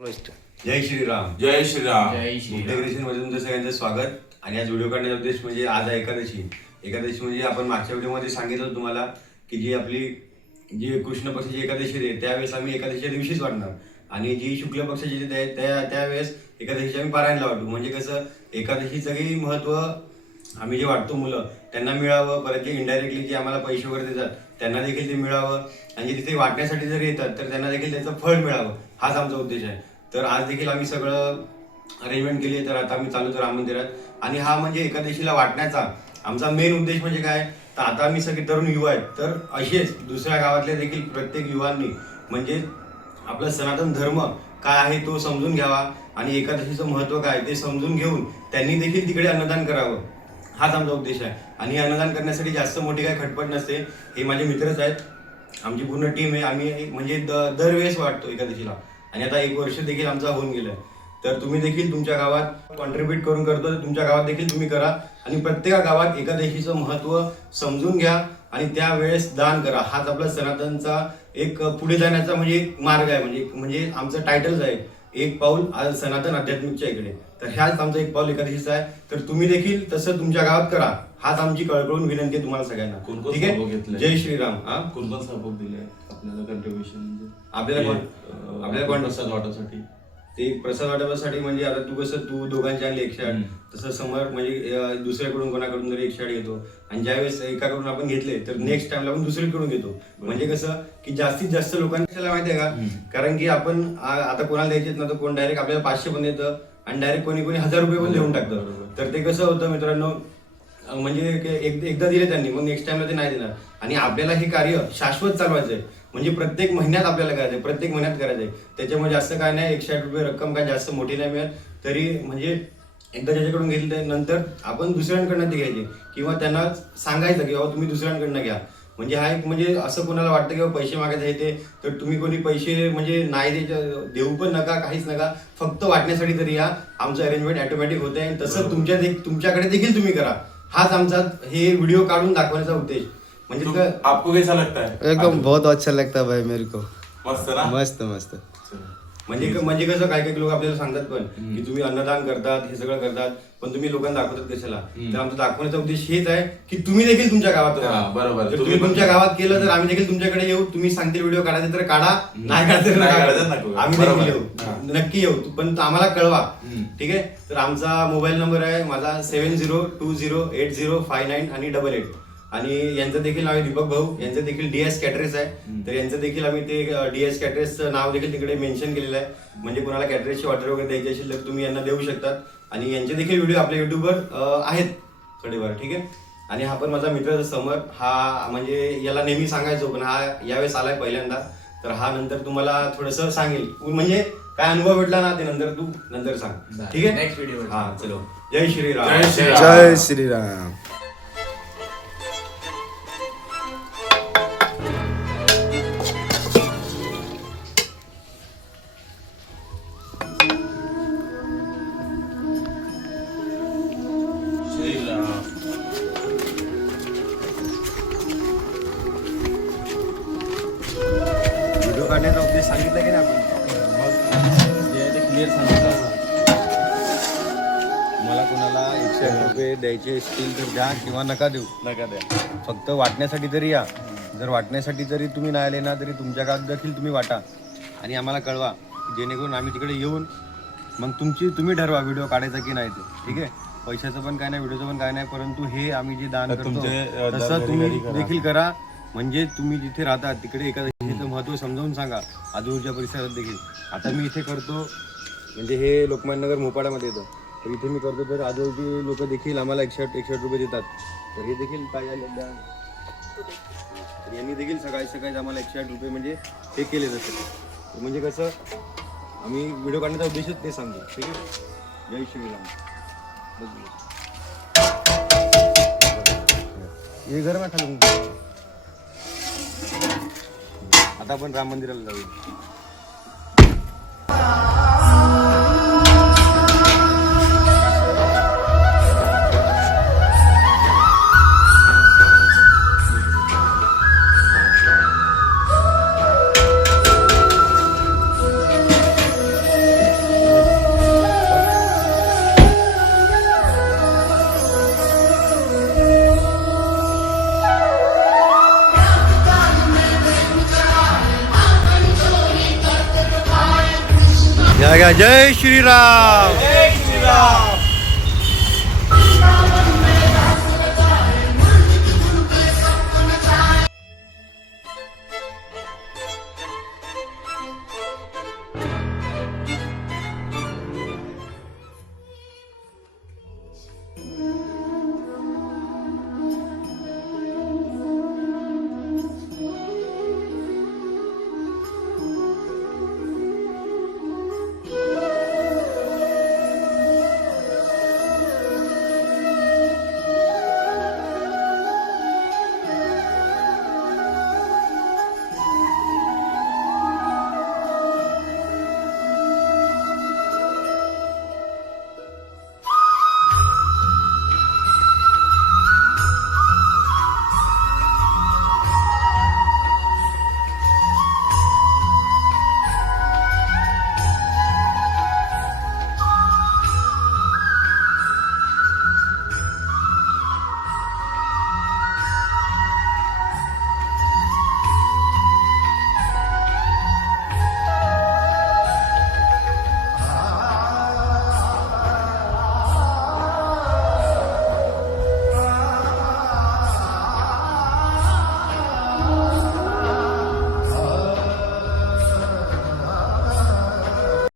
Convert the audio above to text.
जय श्रीराम. जय श्रीराम. जय श्रीराम. मध्ये तुमचं सगळ्यांचं स्वागत. आणि आज व्हिडिओ काढण्याचा उद्देश म्हणजे आज आहे एकादशी. एकादशी म्हणजे आपण मागच्या व्हिडिओमध्ये सांगितलं तुम्हाला की जी आपली जी कृष्ण पक्षाची एकादशी आहे त्यावेळेस आम्ही एकादशीच्या दिवशीच वाटणार, आणि जी शुक्ल पक्षाची आहे त्यावेळेस एकादशीची आम्ही पारायणला वाटू. म्हणजे कसं एकादशीचं काही महत्त्व आम्ही जे वाटतो मुलं त्यांना मिळावं, परत जे इनडायरेक्टली जे आम्हाला पैसे वगैरे देतात त्यांना देखील ते मिळावं, आणि जे तिथे वाटण्यासाठी जर येतात तर त्यांना देखील त्याचं फळ मिळावं, हाच आमचा उद्देश आहे. तर आज देखील आम्ही सगळं अरेंजमेंट केली. तर आता आम्ही चालू राम मंदिरात, आणि हा म्हणजे एकादशीला वाटण्याचा आमचा मेन उद्देश म्हणजे काय, तर आता आम्ही सगळे तरुण युवा आहेत, तर असेच दुसऱ्या गावातले देखील प्रत्येक युवांनी म्हणजे आपला सनातन धर्म काय आहे तो समजून घ्यावा, आणि एकादशीचं महत्त्व काय ते समजून घेऊन त्यांनी देखील तिकडे अन्नदान करावं, हाच आमचा उद्देश आहे. आणि अन्नदान करण्यासाठी जास्त मोठी काही खटपट नसते. हे माझे मित्रच आहेत, आमची पूर्ण टीम आहे. आम्ही म्हणजे दरवेळेस वाटतो एकादशीला, आणि आता 1 वर्ष देखील आमचा होऊन गेलाय. तर तुम्ही देखील तुमच्या गावात कॉन्ट्रीब्यूट करून करतो, तर तुमच्या गावात देखील तुम्ही करा, आणि प्रत्येक गावात एकादशीचं महत्त्व समजून घ्या आणि त्यावेळेस दान करा. हाच आपला सनातनचा एक पुढे जाण्याचा म्हणजे एक मार्ग आहे. म्हणजे आमचं टायटलच आहे, एक पाऊल आज सनातन आध्यात्मिकच्या इकडे. तर ह्याच आमचा एक पाऊल एकादशीचा आहे. तर तुम्ही देखील तसं तुमच्या गावात करा, हाच आमची कळकळून विनंती आहे तुम्हाला सगळ्यांना. ठीक आहे. जय श्रीराम. कोण सहभाग दिले आपल्याला कंट्रीब्युशन म्हणजे आपल्याला कोण प्रसाद वाटासाठी? ते प्रसाद वाटपासाठी म्हणजे आता तू दोघांचे आणले 108, तसं समोर म्हणजे दुसऱ्याकडून कोणाकडून जरी 108 घेतो, आणि ज्यावेळेस एकाकडून आपण घेतले तर नेक्स्ट टाइमला आपण दुसरीकडून घेतो. म्हणजे कसं की जास्तीत जास्त लोकांना माहिती आहे का, कारण की आपण आता कोणाला द्यायचे ना तर कोण डायरेक्ट आपल्याला 500 पण देतं, आणि डायरेक्ट कोणी 1000 रुपये पण देऊन टाकतं. तर ते कसं होतं मित्रांनो, म्हणजे एकदा दिले त्यांनी, मग नेक्स्ट टाइमला ते नाही देणार. आणि आपल्याला हे कार्य शाश्वत चालवायचं आहे, म्हणजे प्रत्येक महिन्यात आपल्याला करायचंय, प्रत्येक महिन्यात करायचंय. त्याच्यामुळे जास्त काय नाही, 108 रुपये रक्कम काय जास्त मोठी नाही मिळत. तरी म्हणजे एकदा ज्याच्याकडून घेतलं नंतर आपण दुसऱ्यांकडनं ते घ्यायचे, किंवा त्यांना सांगायचं की बाबा तुम्ही दुसऱ्यांकडनं घ्या. म्हणजे हा एक म्हणजे असं कोणाला वाटतं की बाबा पैसे मागायचे येते, तर तुम्ही कोणी पैसे म्हणजे नाही देऊ पण नका, काहीच नका, फक्त वाटण्यासाठी तरी या. आमचं अरेंजमेंट ऑटोमॅटिक होते, आणि तसं तुमच्याकडे देखील तुम्ही करा. हाच आमचा हे व्हिडिओ काढून दाखवण्याचा उद्देश. म्हणजे आपको कैसा लगता है? एकदम बहुत अच्छा लगता है भाई मेरे को. मस्त ना? मस्त मस्त. म्हणजे कसं काही लोक आपल्याला सांगतात पण की तुम्ही अन्नदान करतात, हे सगळं करतात, पण तुम्ही लोकांना दाखवतात कशाला. तर आमचा दाखवण्याचा उद्देश हेच आहे की तुम्ही देखील तुमच्या गावात करा. बरोबर. जर तुम्ही तुमच्या गावात केलं तर आम्ही देखील तुमच्याकडे येऊ. तुम्ही सांगतील व्हिडिओ काढायचे तर काढा, नाही काढायचं तर नाही काढायचं. आम्ही देखील येऊ, नक्की येऊ, पण आम्हाला कळवा. ठीक आहे. तर आमचा मोबाईल नंबर आहे माझा 70208059 आणि 88. आणि यांचं देखील नाव आहे दीपक भाऊ, यांचं देखील DS कॅटरेस आहे. तर यांचं देखील आम्ही ते DS कॅटरेसचं नाव देखील तिकडे मेन्शन केलेलं आहे. म्हणजे कोणाला कॅटरेसची ऑर्डर वगैरे द्यायची असेल तर तुम्ही यांना देऊ शकतात. आणि यांचे देखील व्हिडिओ आपल्या युट्यूबवर आहेत थोडेफार. ठीक आहे. आणि हा पण माझा मित्र समर, हा म्हणजे याला नेहमी सांगायचो, पण हा यावेळेस आलाय पहिल्यांदा. तर हा नंतर तुम्हाला थोडंसं सांगेल, म्हणजे काय अनुभव भेटला ना ते नंतर तू नंतर सांग. ठीक आहे. Next video. हा चलो. जय श्रीराम. जय श्रीराम. जय श्रीराम. व्हिडिओ काढण्याचा उद्देश सांगितलं की नाही आपण, जे आहे ते क्लिअर सांगितलं. मला कोणाला 108 रुपये द्यायचे असतील तर द्या, किंवा नका देऊ, नका द्या. फक्त वाटण्यासाठी तरी या. जर वाटण्यासाठी जरी तुम्ही नाही आले ना तरी तुमच्या गावात देखील तुम्ही वाटा, आणि आम्हाला कळवा, जेणेकरून आम्ही तिकडे येऊन मग तुम्ही ठरवा व्हिडिओ काढायचा की नाही ते. ठीक आहे. पैशाचं पण काय नाही, व्हिडिओचं पण काय नाही, परंतु हे आम्ही जे दान करतो तसं तुम्ही देखील करा. म्हणजे तुम्ही जिथे राहता तिकडे एकादशीचं महत्त्व समजावून सांगा आजूबाजूच्या परिसरात देखील. आता मी इथे करतो, म्हणजे हे लोकमान्य नगर मोपाड्यामध्ये येतं, तर इथे मी करतो, तर आजूबाजूचे लोक देखील आम्हाला 108 रुपये देतात. तर हे देखील काय द्या. तर यांनी देखील सकाळी आम्हाला 108 रुपये म्हणजे हे केले जाते. म्हणजे कसं आम्ही व्हिडिओ काढण्याचा उद्देशच ते सांगतो. ठीक आहे. जय श्रीराम. हे घर ना खाली. आता आपण राम मंदिराला जाऊया. जय श्रीराम.